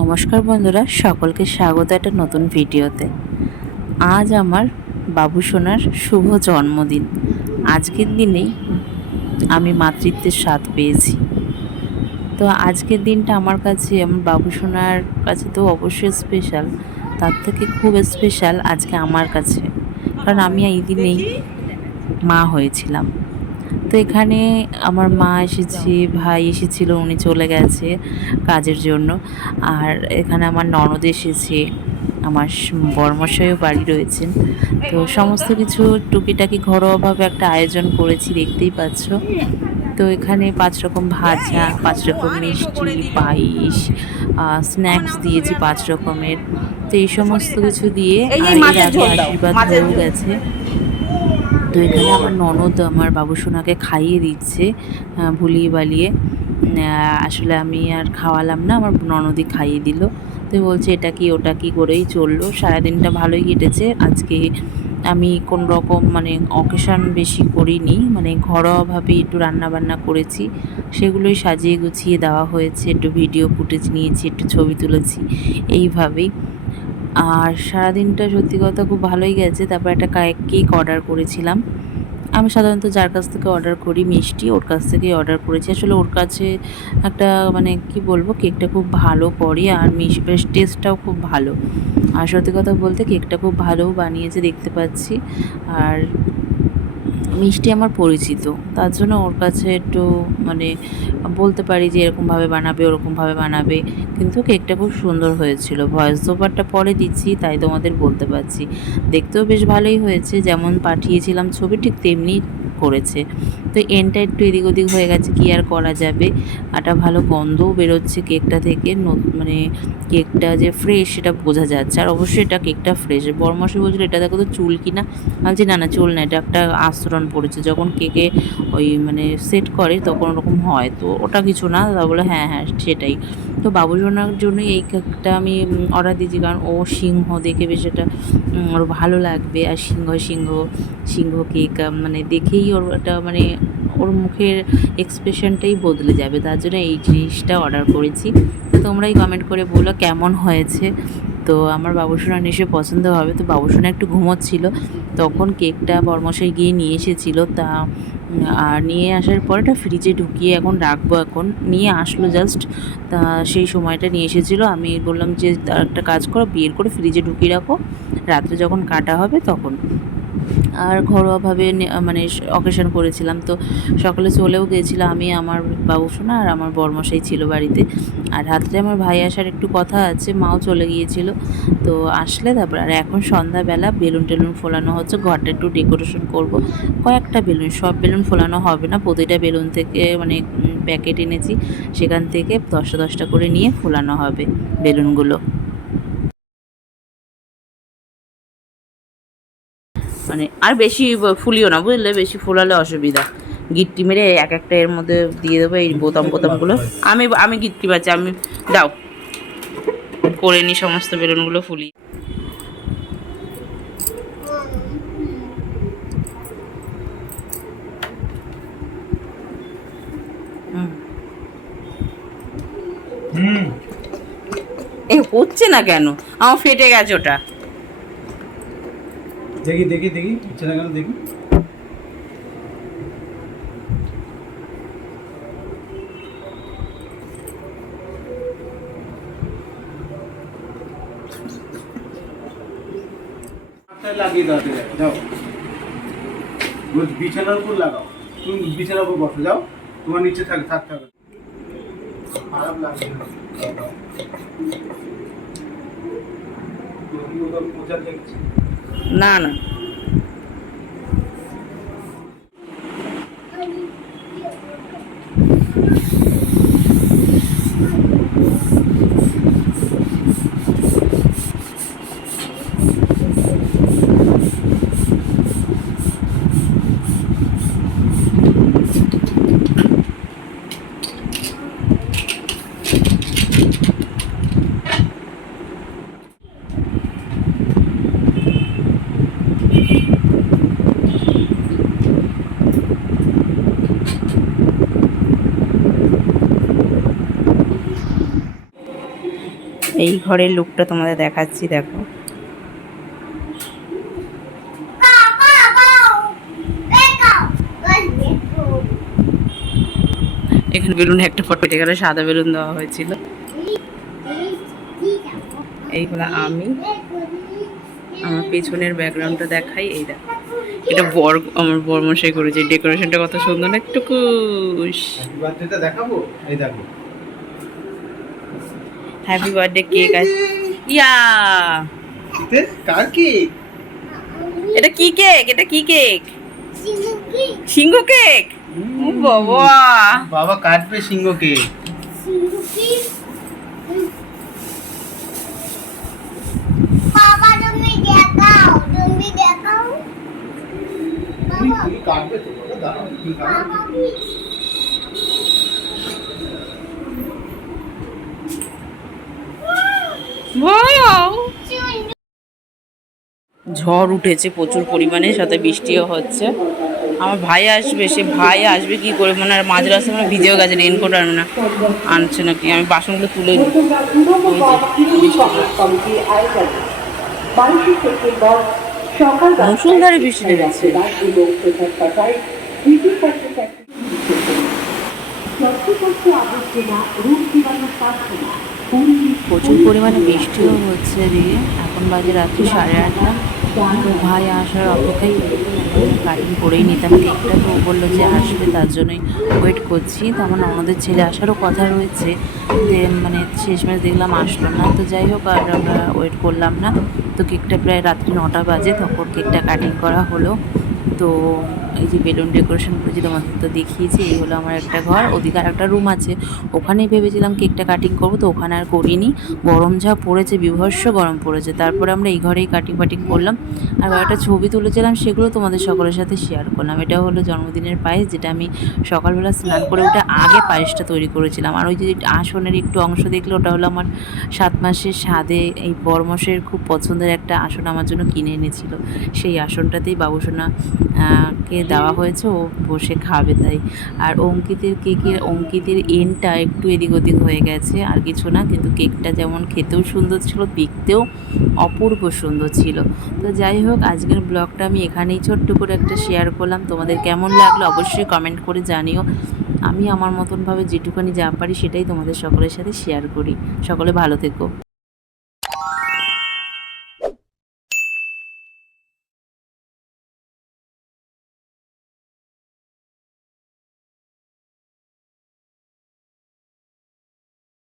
নমস্কার বন্ধুরা, সকলকে স্বাগত একটা নতুন ভিডিওতে। আজ আমার বাবু সোনার শুভ জন্মদিন। আজকের দিনেই আমি মাতৃত্বের স্বাদ পেয়েছি। তো আজকের দিনটা আমার কাছে, আমার বাবু সোনার কাছে তো অবশ্যই স্পেশাল তার থেকে খুব স্পেশাল আজকে আমার কাছে। কারণ আমি এই দিনেই মা হয়েছিলাম। তো এখানে আমার মা এসেছে ভাই এসেছিল উনি চলে গেছে কাজের জন্য। আর এখানে আমার ননদ এসেছে আমার বর্মশাইও বাড়ি রয়েছেন। তো সমস্ত কিছু টুকিটাকি ঘরোয়াভাবে একটা আয়োজন করেছি দেখতেই পাচ্ছ। তো এখানে পাঁচ রকম ভাজা পাঁচ রকম মিষ্টি পায়েস স্ন্যাক্স দিয়েছি পাঁচ রকমের। তো এই সমস্ত কিছু দিয়ে আশীর্বাদ ঝোল। গেছে। তো এখানে আমার ননদ আমার বাবুসোনাকে খাইয়ে দিচ্ছে ভুলিয়ে বালিয়ে। আসলে আমি আর খাওয়ালাম না, আমার ননদই খাইয়ে দিল। তো বলছে, এটা কি, ওটা কি করেই চলল? সারাদিনটা ভালোই কেটেছে। আজকে আমি কোন রকম মানে অকেশন বেশি করিনি মানে ঘরোয়াভাবে একটু রান্নাবান্না করেছি। সেগুলোই সাজিয়ে গুছিয়ে দেওয়া হয়েছে, একটু ভিডিও ফুটেজ নিয়েছি, একটু ছবি তুলেছি। এইভাবেই। আর সারাদিনটা সত্যি কথা খুব ভালোই গেছে। তারপর একটা কেক অর্ডার করেছিলাম। আমি সাধারণত যার কাছ থেকে অর্ডার করি মিষ্টি, ওর কাছ থেকেই অর্ডার করেছি। আসলে ওর কাছে একটা মানে কি বলব কেকটা খুব ভালো পড়ে আর মিশ বেশ টেস্টটাও খুব ভালো। আর সত্যি কথা বলতে কেকটা খুব ভালোও বানিয়েছে দেখতে পাচ্ছি। আর মিষ্টি আমার পরিচিত। তার জন্য ওর কাছে একটু মানে বলতে পারি যে এরকমভাবে বানাবে, ওরকমভাবে বানাবে। কিন্তু কেকটা খুব সুন্দর হয়েছিল। ভয়েস ওভারটা পরে দিচ্ছি, তাই তোমাদের বলতে পারছি। দেখতেও বেশ ভালোই হয়েছে। যেমন পাঠিয়েছিলাম ছবি, ঠিক তেমনি করেছে। তো এনটা একটু এদিক ওদিক হয়ে গেছে, কি আর করা যাবে? একটা ভালো গন্ধও বেরোচ্ছে কেকটা থেকে ন- মানে কেকটা যে ফ্রেশ সেটা বোঝা যাচ্ছে। আর অবশ্যই এটা কেকটা ফ্রেশ বরমাসে বলছিল, এটা দেখো তো চুল কিনা? আমি বলছি, না না, চুল না, এটা একটা আস্তরণ পড়েছে। যখন কেকে ওই মানে সেট করে তখন ওরকম হয়। তো ওটা কিছু না, তা বলে হ্যাঁ হ্যাঁ সেটাই। তো বাবুজনার জন্যই এই কেকটা আমি অর্ডার দিয়েছি, কারণ ও সিংহ দেখে বেশ এটা ওর ভালো লাগবে। আর সিংহ সিংহ সিংহ কেক মানে দেখেই ওর একটা মানে ওর মুখের এক্সপ্রেশনটাই বদলে যাবে। তার জন্য এই জিনিসটা অর্ডার করেছি। তো তোমরাই কমেন্ট করে বলো কেমন হয়েছে। তো আমার বাবুসোনা নিশ্চয়ই পছন্দ হবে। তো বাবুসোনা একটু ঘুমোচ্ছিল। তখন কেকটা বরমশাই গিয়ে নিয়ে এসেছিল। তা, আর নিয়ে আসার পর এটা ফ্রিজে ঢুকিয়ে এখন রাখব এখন। নিয়ে আসলো জাস্ট তা সেই সময়টা নিয়ে এসেছিল। আমি বললাম যে, একটা কাজ করো, বের করে ফ্রিজে ঢুকিয়ে রাখো। রাত্রে যখন কাটা হবে তখন। আর ঘরোয়াভাবে মানে অকেশন করেছিলাম। তো সকালে চলেও গিয়েছিলাম আমি, আমার বাবু সোনা আর আমার বরমশাই ছিল বাড়িতে। আর রাত্রে আমার ভাই আসার একটু কথা আছে, মাও চলে গিয়েছিল। তো আসলে তারপর, আর এখন সন্ধ্যাবেলা বেলুন টেলুন ফোলানো হচ্ছে, ঘরটা একটু ডেকোরেশন করব। কয়েকটা বেলুন, সব বেলুন ফোলানো হবে না, প্রতিটা বেলুন থেকে মানে প্যাকেট এনেছি। সেখান থেকে দশটা দশটা করে নিয়ে ফোলানো হবে বেলুনগুলো। মানে আর বেশি ফুলিও না বুঝলে? বেশি ফুলালে অসুবিধা। গিট্টি মেরে এক একটা এর মধ্যে দিয়ে দেবো এই বোতাম বোতামগুলো। আমি আমি গিট্টি পাচ্ছি আমি দাও। করে নি সমস্ত বেলুনগুলো ফুলি। এ হচ্ছে না কেন? আমার ফেটে গেছে ওটা। দেখি দেখি দেখি হচ্ছে না কেন দেখি বিছানার উপর লাগাও। তুমি বিছানার উপর যাও। তোমার নিচে খারাপ দেখছি। না না এই ঘরের লুকটা তোমাদের দেখাচ্ছি, দেখো। এখানে বেলুন, একটা ফটো গেল, সাদা বেলুন দেওয়া হয়েছিল। এই আমি। আমার পেছনের ব্যাকগ্রাউন্ডটা দেখাই, এই দেখো। এটা বর, আমার বরমশাই করেছে ডেকোরেশনটা কত সুন্দর, একটু দেখাবো, এই দেখো। হ্যাপি বার্থডে কেক আছে ইয়া কার কি এটা কি কেক এটা কি কেক সিংহ কেক ও বাবা বাবা কাটবে সিংহকে বাবা তুমি দেখাও তুমি দেখাও তুমি তুমি কাটবে তো দাঁড়াও তুমি কাটবে বাবা please। ঝড় উঠেছে প্রচুর পরিমাণে সাথে বৃষ্টিও হচ্ছে। আমার ভাই আসবে সে ভাই আসবে কি করে? মানে আর মাঝ রাস্তায় মানে ভিজেও গেছে রেনকোট আর না আনছে নাকি? আমি বাসনগুলো তুলে মুসুলধারে বৃষ্টি নেমেছে প্রচুর পরিমাণে বৃষ্টিও হচ্ছে এদিকে এখন বাজে রাত্রি সাড়ে আটটা। ভাই আসার অপেক্ষায় কাটিং করেই নিতাম। কেকটা তো বলল যে আসবে, তার জন্যই ওয়েট করছি। তো আমার ননদের ছেলে আসারও কথা রয়েছে। যে মানে শেষমেশ দেখলাম আসলো না। তো যাই হোক, আর আমরা ওয়েট করলাম না। তো কেকটা প্রায় রাত্রি নটা বাজে। তখন কেকটা কাটিং করা হলো। তো এই যে বেলুন ডেকোরেশন করেছি, তোমাদের তো দেখিয়েছি, এই হলো আমার একটা ঘর, ওদিকে আর একটা রুম আছে। ওখানেই ভেবেছিলাম কেকটা কাটিং করব, তো ওখানে আর করিনি। গরম যা পড়েছে, বিভৎস গরম পড়েছে। তারপরে আমরা এই ঘরেই কাটিং ফাটিং করলাম। আর একটা ছবি তুলেছিলাম, সেগুলো তোমাদের সকলের সাথে শেয়ার করলাম। এটা হলো জন্মদিনের পায়েস, যেটা আমি সকালবেলা স্নান করে ওটা আগে পায়েসটা তৈরি করেছিলাম। আর ওই যে আসনের একটু অংশ দেখলে, ওটা হলো আমার সাত মাসের স্বাদে, এই বরমশের খুব পছন্দের একটা আসন আমার জন্য কিনে এনেছিল। সেই আসনটাতেই বাবুসোনা কে দেওয়া হয়েছে, ও বসে খাবে তাই। আর অঙ্কিতের কেকের, অঙ্কিতের এনটা একটু এদিক ওদিক হয়ে গেছে, আর কিছু না, কিন্তু কেকটা যেমন খেতেও সুন্দর ছিল, দেখতেও অপূর্ব সুন্দর ছিল। তো যাই হোক, আজকের ব্লগটা আমি এখানেই ছোট্ট করে একটা শেয়ার করলাম। তোমাদের কেমন লাগল অবশ্যই কমেন্ট করে জানিও। আমি আমার মতনভাবে যেটুখানি যা পারি সেটাই তোমাদের সকলের সাথে শেয়ার করি। সকলে ভালো থেকো।